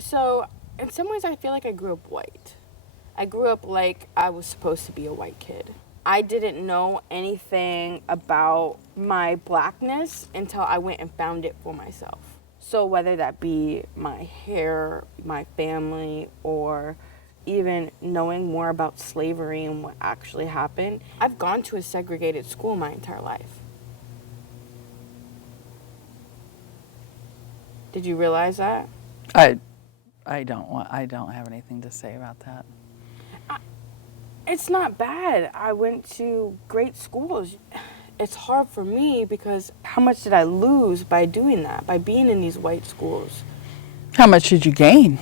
So, in some ways, I feel like I grew up white. I grew up like I was supposed to be a white kid. I didn't know anything about my blackness until I went and found it for myself. So, whether that be my hair, my family, or even knowing more about slavery and what actually happened, I've gone to a segregated school my entire life. Did you realize that? I don't have anything to say about that. It's not bad. I went to great schools. It's hard for me because how much did I lose by doing that, by being in these white schools? How much did you gain?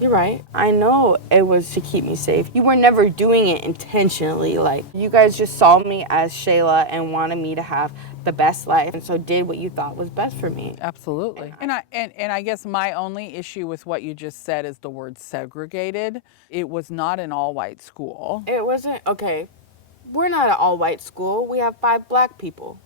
You're right. I know it was to keep me safe. You were never doing it intentionally. Like, you guys just saw me as Shayla and wanted me to have the best life, and so did what you thought was best for me. Absolutely. And I guess my only issue with what you just said is the word segregated. It was not an all-white school. It wasn't, okay, we're not an all-white school. We have 5 black people.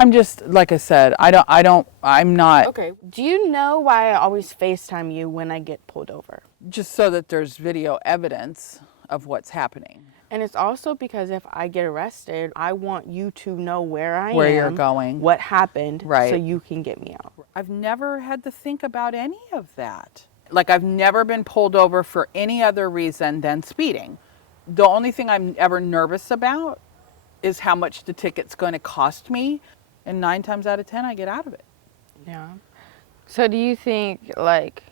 I'm just, like I said, I'm not. Okay. Do you know why I always FaceTime you when I get pulled over? Just so that there's video evidence of what's happening. And it's also because if I get arrested, I want you to know where I am. Where you're going. What happened. Right. So you can get me out. I've never had to think about any of that. Like, I've never been pulled over for any other reason than speeding. The only thing I'm ever nervous about is how much the ticket's going to cost me. And 9 times out of 10, I get out of it. Yeah. So do you think, like,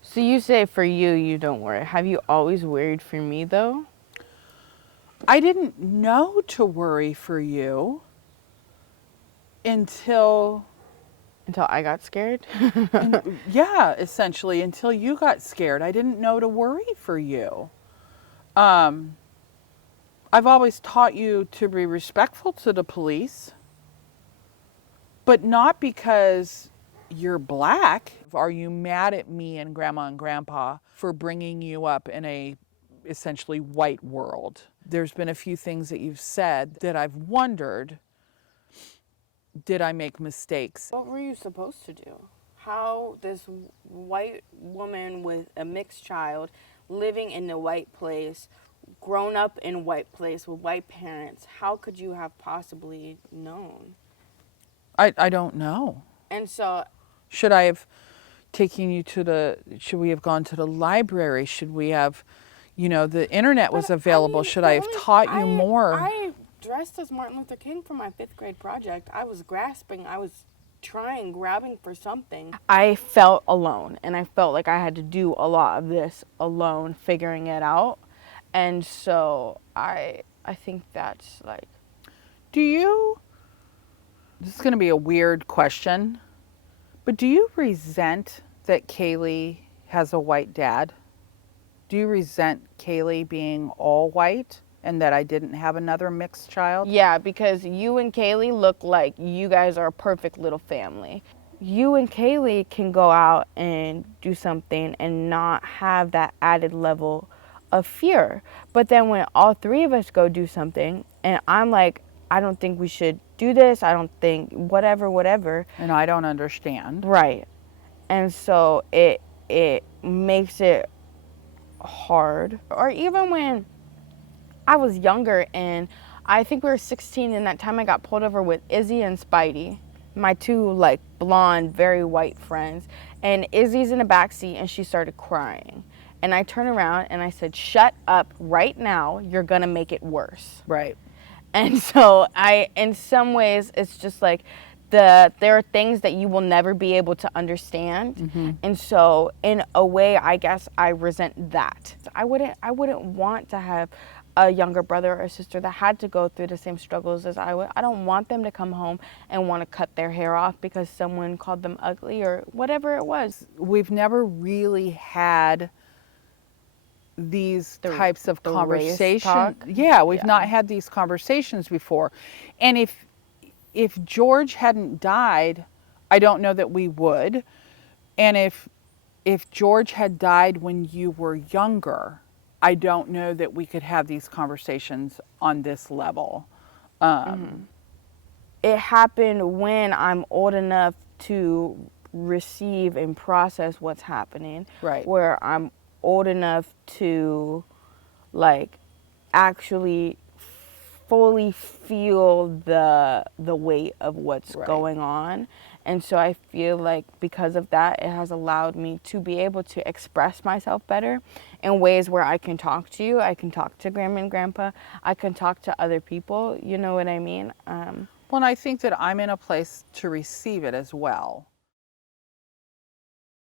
so you say for you don't worry. Have you always worried for me, though? I didn't know to worry for you until I got scared? yeah, essentially, until you got scared. I didn't know to worry for you. I've always taught you to be respectful to the police, but not because you're black. Are you mad at me and Grandma and Grandpa for bringing you up in a essentially white world? There's been a few things that you've said that I've wondered, did I make mistakes? What were you supposed to do? How this white woman with a mixed child living in a white place, grown up in a white place with white parents, how could you have possibly known? I don't know. And so, should I have taken you should we have gone to the library? Should we have, the internet was available. Should I have taught you more? I dressed as Martin Luther King for my 5th grade project. I was grasping, I was grabbing for something. I felt alone, and I felt like I had to do a lot of this alone, figuring it out. And so I think that's like... This is going to be a weird question, but do you resent that Kayleigh has a white dad? Do you resent Kayleigh being all white and that I didn't have another mixed child? Yeah, because you and Kayleigh look like you guys are a perfect little family. You and Kayleigh can go out and do something and not have that added level of fear. But then when all 3 of us go do something and I'm like, I don't think we should do this, I don't think whatever. And I don't understand. Right. And so it makes it hard. Or even when I was younger, and I think we were 16, and that time I got pulled over with Izzy and Spidey, my 2 like blonde, very white friends. And Izzy's in the backseat and she started crying. And I turned around and I said, shut up right now, you're gonna make it worse. Right. And so in some ways, it's just like there are things that you will never be able to understand. Mm-hmm. And so in a way, I guess I resent that. I wouldn't want to have a younger brother or sister that had to go through the same struggles as I would. I don't want them to come home and want to cut their hair off because someone called them ugly or whatever it was. We've never really had these types of conversations. Yeah, we've not had these conversations before. And if George hadn't died, I don't know that we would. And if George had died when you were younger, I don't know that we could have these conversations on this level. it happened when I'm old enough to receive and process what's happening. Right. Where I'm old enough to like actually fully feel the weight of what's Right. going on. And so I feel like because of that, it has allowed me to be able to express myself better in ways where I can talk to you, I can talk to grandma and grandpa, I can talk to other people, you know what I mean? Well, and I think that I'm in a place to receive it as well.